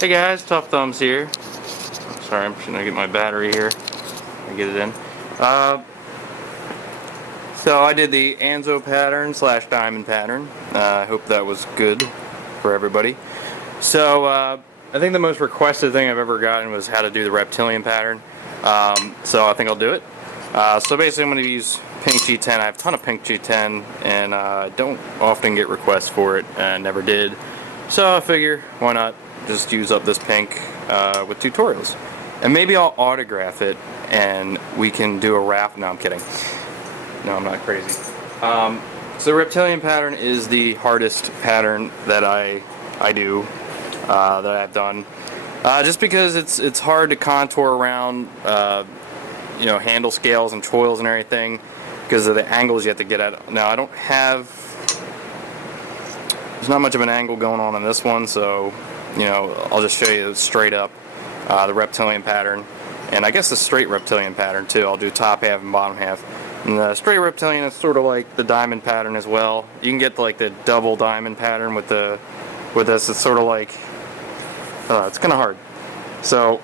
Hey guys, Tuffthumbz here. Sorry, I'm just gonna get my battery here and get it in. So I did the Anzo pattern / diamond pattern. I hope that was good for everybody. So I think the most requested thing I've ever gotten was how to do the reptilian pattern. So I think I'll do it. So basically I'm going to use pink G10. I have a ton of pink G10 and I don't often get requests for it and never did. So I figure why not just use up this pink with tutorials. And maybe I'll autograph it and we can do a wrap. No, I'm kidding. No, I'm not crazy. So the reptilian pattern is the hardest pattern that I do, that I've done. Just because it's hard to contour around, you know, handle scales and choils and everything because of the angles you have to get at. Now I don't have, there's not much of an angle going on this one, so you know, I'll just show you straight up the reptilian pattern, and I guess the straight reptilian pattern too. I'll do top half and bottom half. And the straight reptilian is sort of like the diamond pattern as well. You can get like the double diamond pattern with this. It's sort of like it's kind of hard. So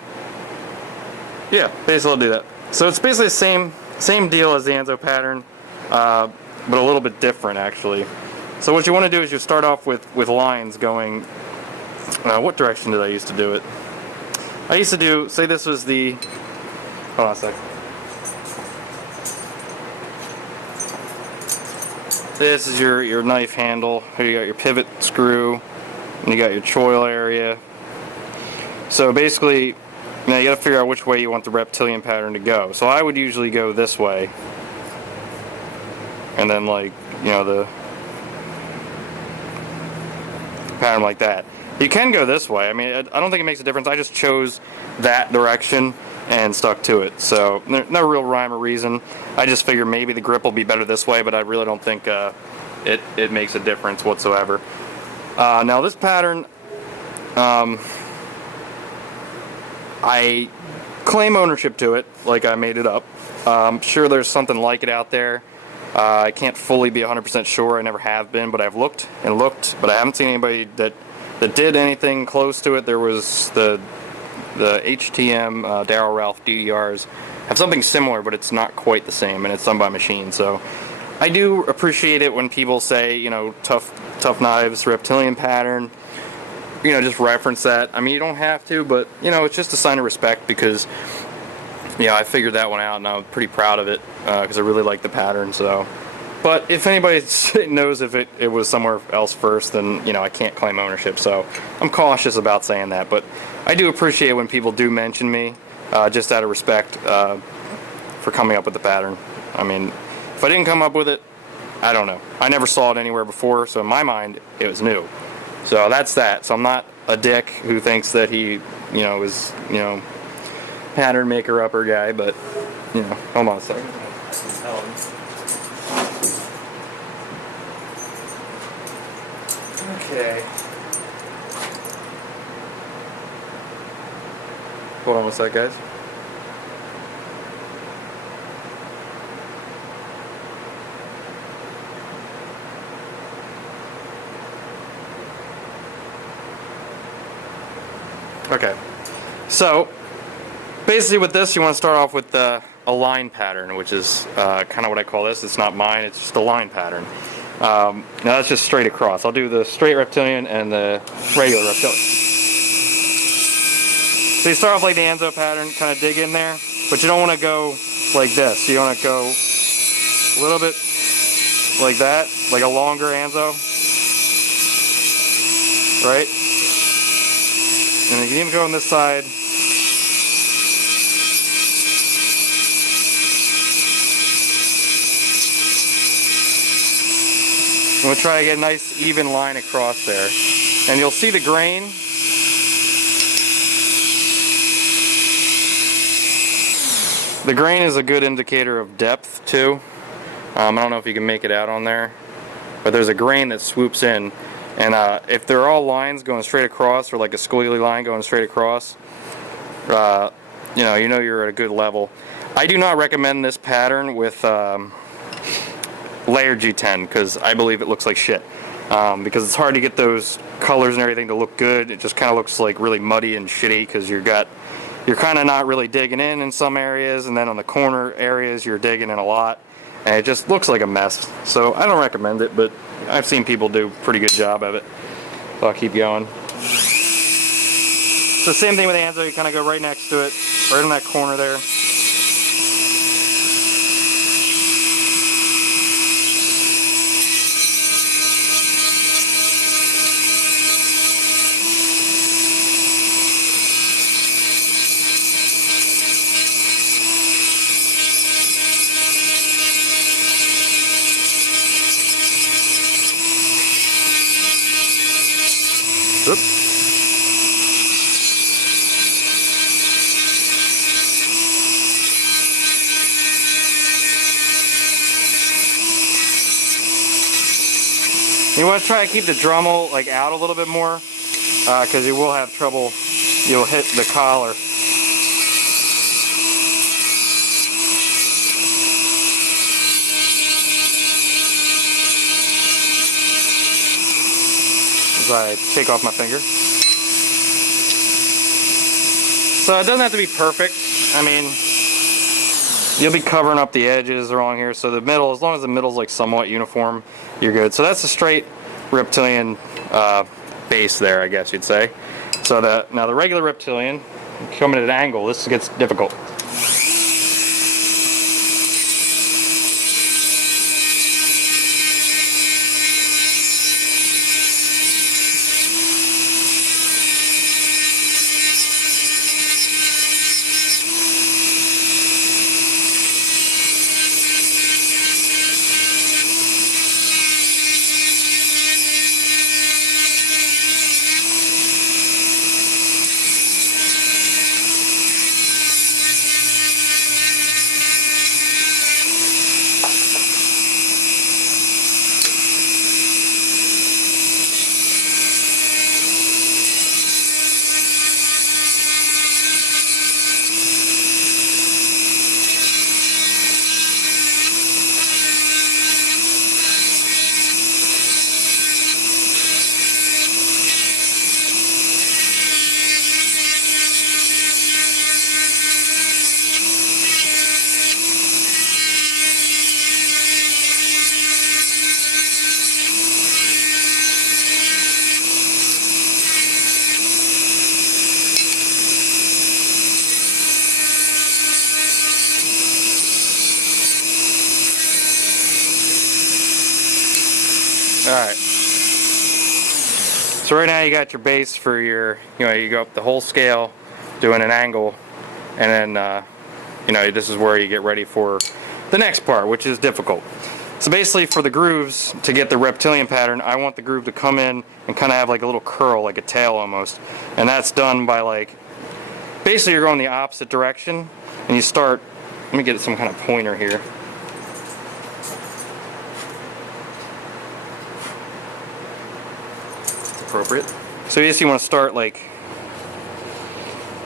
yeah, basically I'll do that. So it's basically the same deal as the Anzo pattern, but a little bit different actually. So what you want to do is you start off with lines going. What direction did I used to do it? I used to do, say this was the, hold on a sec. This is your knife handle. Here you got your pivot screw, and you got your choil area. So basically, you know, you got to figure out which way you want the reptilian pattern to go. So I would usually go this way, and then like, you know, the pattern like that. You can go this way. I mean, I don't think it makes a difference. I just chose that direction and stuck to it. So no real rhyme or reason. I just figured maybe the grip will be better this way, but I really don't think it makes a difference whatsoever. Now this pattern, I claim ownership to it, like I made it up. I'm sure there's something like it out there. I can't fully be 100% sure. I never have been, but I've looked and looked, but I haven't seen anybody that did anything close to it. There was the HTM Darryl Ralph DDRs have something similar, but it's not quite the same, and it's done by machine. So I do appreciate it when people say, you know, tough knives, reptilian pattern. You know, just reference that. I mean, you don't have to, but you know, it's just a sign of respect because, yeah, I figured that one out, and I'm pretty proud of it because I really like the pattern. So. But if anybody knows if it was somewhere else first, then, you know, I can't claim ownership. So I'm cautious about saying that. But I do appreciate when people do mention me, just out of respect for coming up with the pattern. I mean, if I didn't come up with it, I don't know. I never saw it anywhere before, so in my mind, it was new. So that's that. So I'm not a dick who thinks that he, you know, is, you know, pattern maker-upper guy. But, you know, hold on a second. Okay. Hold on one sec, guys. Okay. So, basically with this, you want to start off with a line pattern, which is kind of what I call this. It's not mine, it's just a line pattern. Now that's just straight across. I'll do the straight reptilian and the regular reptilian. So you start off like the Anzo pattern, kind of dig in there, but you don't want to go like this. You want to go a little bit like that, like a longer Anzo, right? And you can even go on this side. I'm going to try to get a nice even line across there. And you'll see the grain. The grain is a good indicator of depth too. I don't know if you can make it out on there, but there's a grain that swoops in. And if they're all lines going straight across, or like a squiggly line going straight across, you know you're at a good level. I do not recommend this pattern with layered G10 because I believe it looks like shit. because it's hard to get those colors and everything to look good. It just kind of looks like really muddy and shitty because you're kind of not really digging in some areas, and then on the corner areas you're digging in a lot, and it just looks like a mess. So I don't recommend it, but I've seen people do a pretty good job of it. So I'll keep going. So same thing with the anzo, you kind of go right next to it, right in that corner there. Oops. You want to try to keep the Dremel like out a little bit more, because you will have trouble. You'll hit the collar. As I take off my finger. So it doesn't have to be perfect. I mean, you'll be covering up the edges along here, so the middle, as long as the middle's like somewhat uniform, you're good. So that's a straight reptilian base there, I guess you'd say. So now the regular reptilian, coming at an angle, this gets difficult. Alright, so right now you got your base for your, you go up the whole scale doing an angle, and then this is where you get ready for the next part, which is difficult. So basically for the grooves, to get the reptilian pattern, I want the groove to come in and kind of have like a little curl, like a tail almost, and that's done by like, basically you're going the opposite direction, and you start, let me get some kind of pointer here. Appropriate. So you want to start like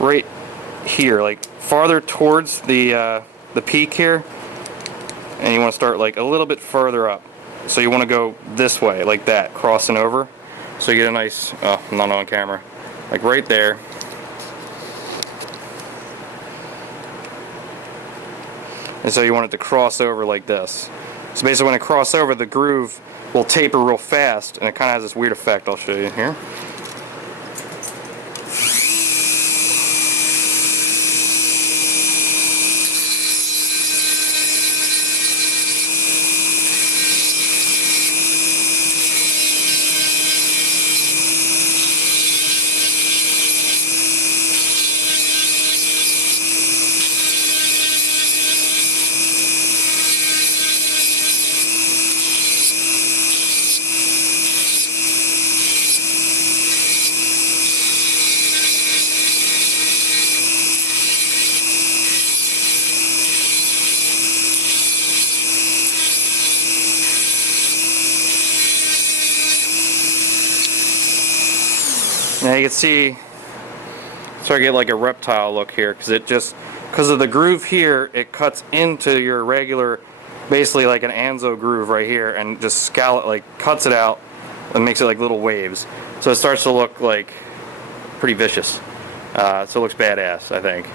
right here, like farther towards the peak here, and you want to start like a little bit further up. So you want to go this way, like that, crossing over. So you get a nice, I'm not on camera, like right there. And so you want it to cross over like this. So basically when it crosses over, the groove will taper real fast, and it kind of has this weird effect. I'll show you here. Now you can see, so I get like a reptile look here, because of the groove here, it cuts into your regular, basically like an anzo groove right here, and just scallop, like cuts it out It makes it like little waves. So it starts to look like pretty vicious. So it looks badass, I think.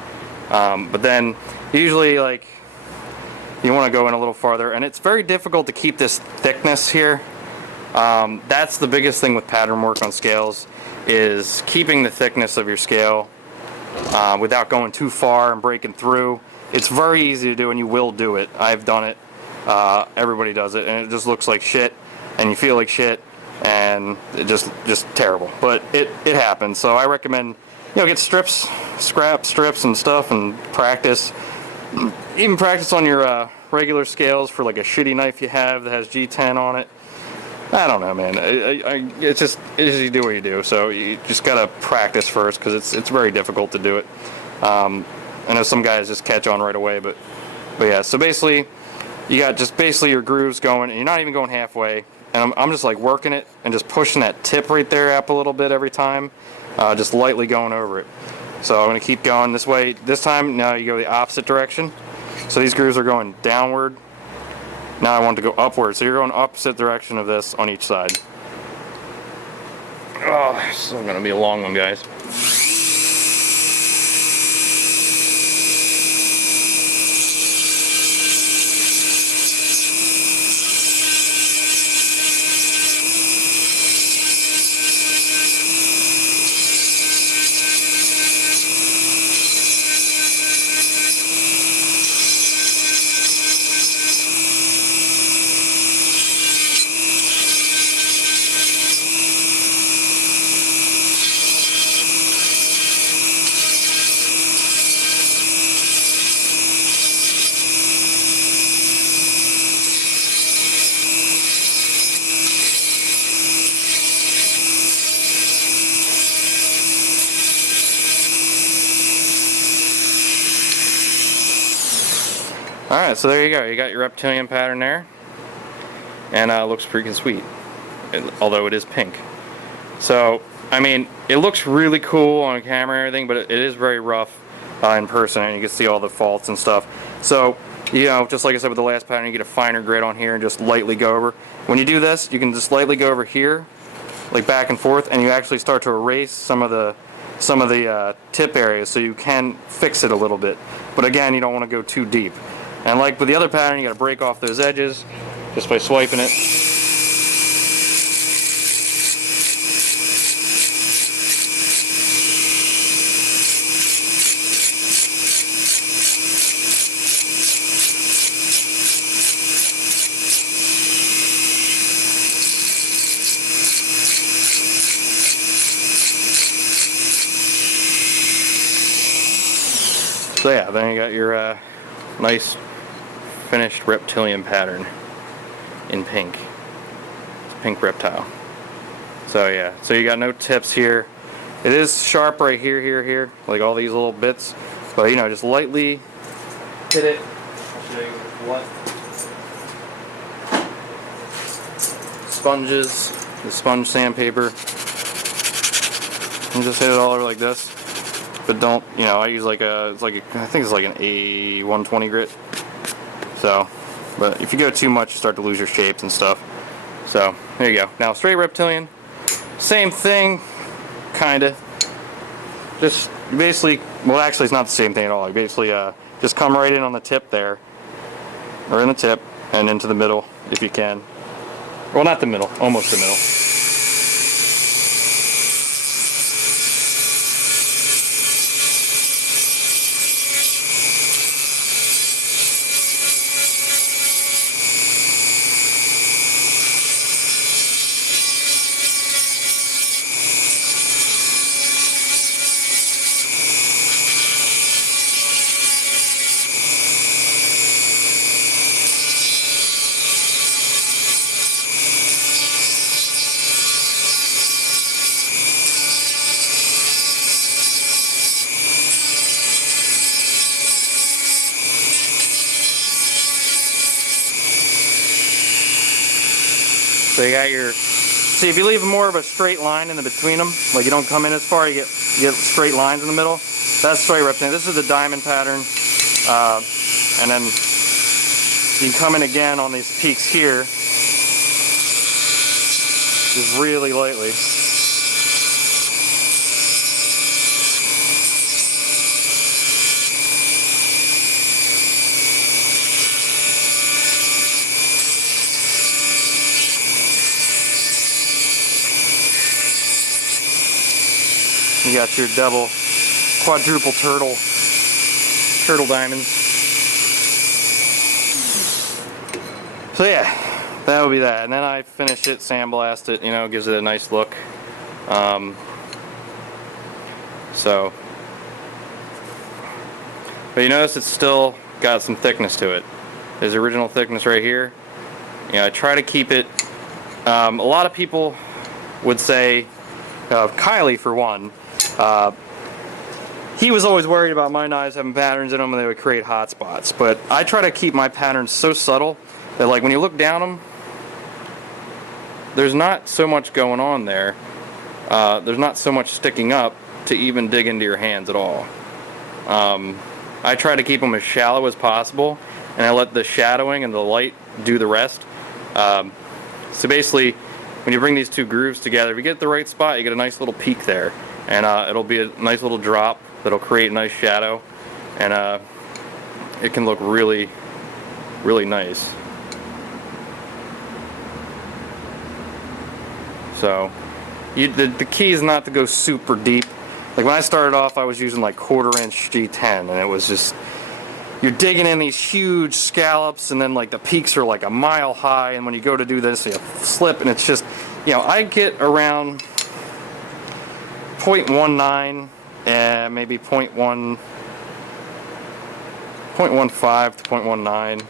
But then usually like you want to go in a little farther, and it's very difficult to keep this thickness here. That's the biggest thing with pattern work on scales, is keeping the thickness of your scale without going too far and breaking through. It's very easy to do, and you will do it. I've done it. Everybody does it, and it just looks like shit, and you feel like shit, and it just terrible. But it happens. So I recommend, you know, get strips, scrap strips and stuff, and practice. Even practice on your regular scales for like a shitty knife you have that has G10 on it. I don't know, man. It's just you do what you do. So you just gotta practice first, because it's very difficult to do it. I know some guys just catch on right away, but yeah. So basically, you got just basically your grooves going, and you're not even going halfway. And I'm just like working it and just pushing that tip right there up a little bit every time, just lightly going over it. So I'm gonna keep going this way. This time, now you go the opposite direction. So these grooves are going downward. Now I want to go upward. So you're going opposite direction of this on each side. Oh, this is gonna be a long one, guys. Alright, so there you go. You got your reptilian pattern there. And it looks freaking sweet. Although it is pink. So, I mean, it looks really cool on camera and everything, but it is very rough in person, and you can see all the faults and stuff. So, you know, just like I said with the last pattern, you get a finer grit on here and just lightly go over. When you do this, you can just lightly go over here, like back and forth, and you actually start to erase some of the tip areas, so you can fix it a little bit. But again, you don't want to go too deep. And like with the other pattern, you got to break off those edges just by swiping it. So yeah, then you got your nice finished reptilian pattern in pink. It's pink reptile. So yeah, so you got no tips here. It is sharp right here, here, like all these little bits. But you know, just lightly hit it. I'll show you what. Sponges, the sponge sandpaper. And just hit it all over like this. But don't, you know, I use like I think it's like an A120 grit. So, but if you go too much, you start to lose your shapes and stuff. So, there you go. Now, straight reptilian, same thing, kinda. Just basically, well, actually, it's not the same thing at all. You basically just come right in on the tip there, or in the tip, and into the middle if you can. Well, not the middle, almost the middle. So you got your, see, if you leave more of a straight line in the between them, like you don't come in as far, you get straight lines in the middle. That's straight reptilian. This is the diamond pattern, and then you can come in again on these peaks here. just really lightly. You got your double, quadruple turtle diamonds. So yeah, that would be that. And then I finish it, sandblast it, you know, gives it a nice look. But you notice it's still got some thickness to it. There's original thickness right here. You know, I try to keep it. A lot of people would say, Kylie for one, he was always worried about my knives having patterns in them and they would create hot spots. But I try to keep my patterns so subtle that, like, when you look down them, there's not so much going on there. There's not so much sticking up to even dig into your hands at all. I try to keep them as shallow as possible, and I let the shadowing and the light do the rest. So basically, when you bring these two grooves together, if you get the right spot, you get a nice little peak there, and it'll be a nice little drop that'll create a nice shadow, and it can look really, really nice. So the key is not to go super deep. Like when I started off, I was using like 1/4 inch G10, and it was just, you're digging in these huge scallops, and then like the peaks are like a mile high, and when you go to do this, you slip, and it's just, you know, I get around 0.19 and maybe 0.15 to 0.19.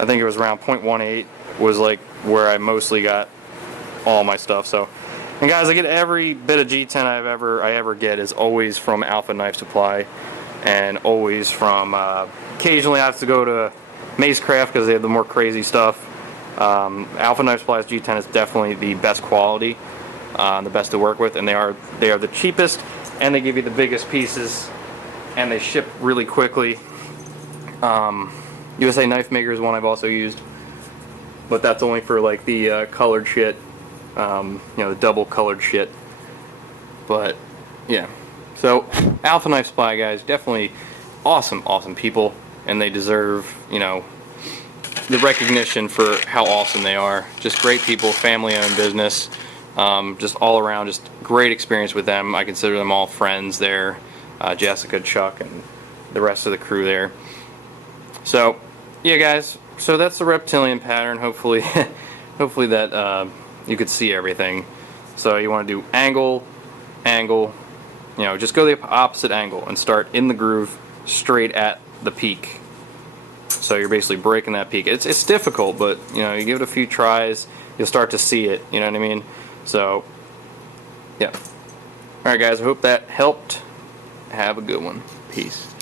I think it was around 0.18 was like where I mostly got all my stuff. So, and guys, I get every bit of G10 I ever get is always from Alpha Knife Supply, and always from occasionally I have to go to Macecraft because they have the more crazy stuff. Alpha Knife Supply's G10 is definitely the best quality, the best to work with, and they are the cheapest, and they give you the biggest pieces, and they ship really quickly. USA Knife Maker is one I've also used, but that's only for like the colored shit, you know, the double colored shit. But yeah, so Alpha Knife Supply, guys, definitely awesome people, and they deserve, you know, the recognition for how awesome they are. Just great people, family-owned business, just all around, just great experience with them. I consider them all friends there, Jessica, Chuck, and the rest of the crew there. So yeah, guys, so that's the reptilian pattern. Hopefully hopefully that you could see everything. So you want to do angle, you know, just go the opposite angle and start in the groove straight at the peak. So you're basically breaking that peak. It's difficult, but you know, you give it a few tries, you'll start to see it, you know what I mean? So yeah. Alright guys, I hope that helped. Have a good one. Peace.